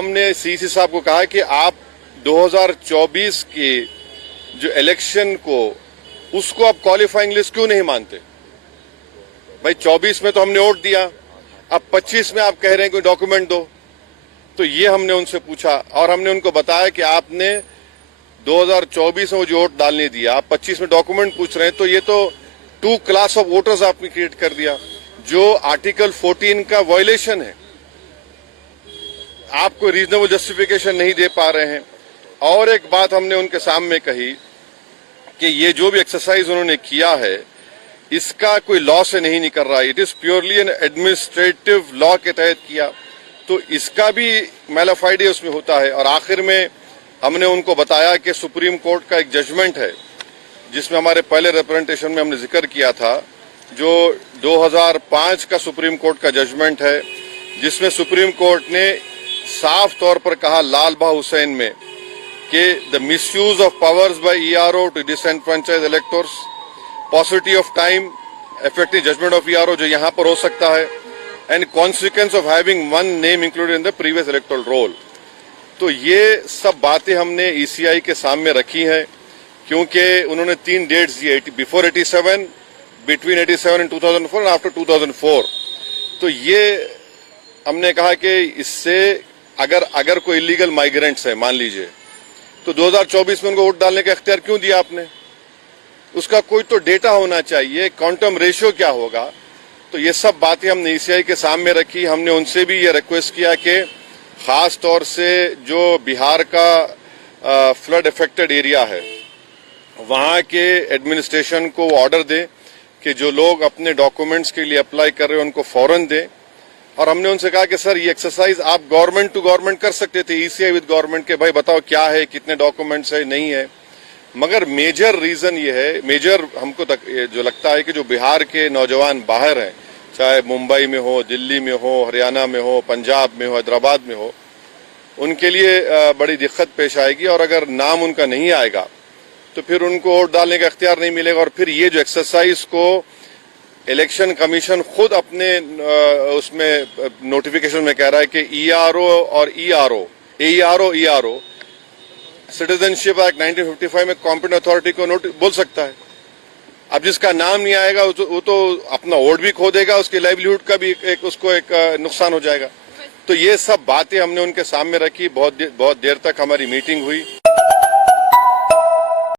हमने सीसी साहब को कहा कि आप 2024 के जो इलेक्शन को उसको आप क्वालिफाइंग लिस्ट क्यों नहीं मानते? भाई 24 में तो हमने वोट दिया, अब 25 में आप कह रहे हैं कोई डॉक्यूमेंट दो। तो ये हमने उनसे पूछा और हमने उनको बताया कि आपने 2024 में वो जो वोट डालने दिया, आप 25 में डॉक्यूमेंट पूछ रहे हैं, तो ये तो 2 क्लास ऑफ वोटर्स आपने क्रिएट कर दिया, जो आर्टिकल 14 का वायलेशन है। आप कोई रीजनेबल जस्टिफिकेशन नहीं दे पा रहे हैं। और एक बात हमने उनके सामने कही कि ये जो भी एक्सरसाइज उन्होंने किया है इसका कोई लॉ से नहीं निकल रहा है, it is purely N administrative law के तहत किया, तो इसका भी मैलाफाइडे उसमें होता है। और आखिर में हमने उनको बताया कि सुप्रीम कोर्ट का एक जजमेंट है जिसमें हमारे पहले रिप्रेजेंटेशन में हमने जिक्र किया था, जो 2005 का सुप्रीम कोर्ट का जजमेंट है, जिसमें सुप्रीम कोर्ट ने साफ तौर पर कहा लाल बहा हुसैन में कि the misuse of powers by ERO to disenfranchise electors, possibility of time effective judgment of ERO जो यहां पर हो सकता है, and consequence of having one name included in the previous electoral roll. तो ये सब बातें हमने ईसीआई के सामने रखी हैं, क्योंकि उन्होंने 3 डेट्स दिए, before 87, between 87 and 2004 and after 2004। तो ये हमने कहा कि इससे अगर कोई इलीगल माइग्रेंट्स है मान लीजिए, तो 2024 में उनको वोट डालने का इख्तियार क्यों दिया आपने? उसका कोई तो डेटा होना चाहिए, क्वांटम रेशियो क्या होगा। तो ये सब बातें हमने ईसीआई के सामने रखी। हमने उनसे भी ये रिक्वेस्ट किया कि खास तौर से जो बिहार का फ्लड इफेक्टेड एरिया है वहां के एडमिनिस्ट्रेशन को ऑर्डर दे कि जो लोग अपने डॉक्यूमेंट्स के लिए अप्लाई कर रहे हैं उनको फौरन दें। और हमने उनसे कहा कि सर ये एक्सरसाइज आप गवर्नमेंट टू गवर्नमेंट कर सकते थे, ईसीआई विद गवर्नमेंट के, भाई बताओ क्या है, कितने डॉक्यूमेंट्स है, नहीं है। मगर मेजर रीजन ये है, मेजर हमको जो लगता है कि जो बिहार के नौजवान बाहर हैं, चाहे मुंबई में हो, दिल्ली में हो, हरियाणा में हो, पंजाब में हो, हैदराबाद में हो, उनके लिए बड़ी दिक्कत पेश आएगी। और अगर नाम उनका नहीं आएगा तो फिर उनको वोट डालने का इख्तियार नहीं मिलेगा। और फिर ये जो एक्सरसाइज को इलेक्शन कमीशन खुद अपने उसमें नोटिफिकेशन में कह रहा है कि ईआरओ और ईआरओ सिटीजनशिप एक्ट 1955 में कॉम्पिटेंट अथॉरिटी को बोल सकता है। अब जिसका नाम नहीं आएगा वो तो अपना वोट भी खो देगा, उसके लाइवलीहुड का भी उसको एक नुकसान हो जाएगा। तो ये सब बातें हमने उनके सामने रखी। बहुत देर तक हमारी मीटिंग हुई।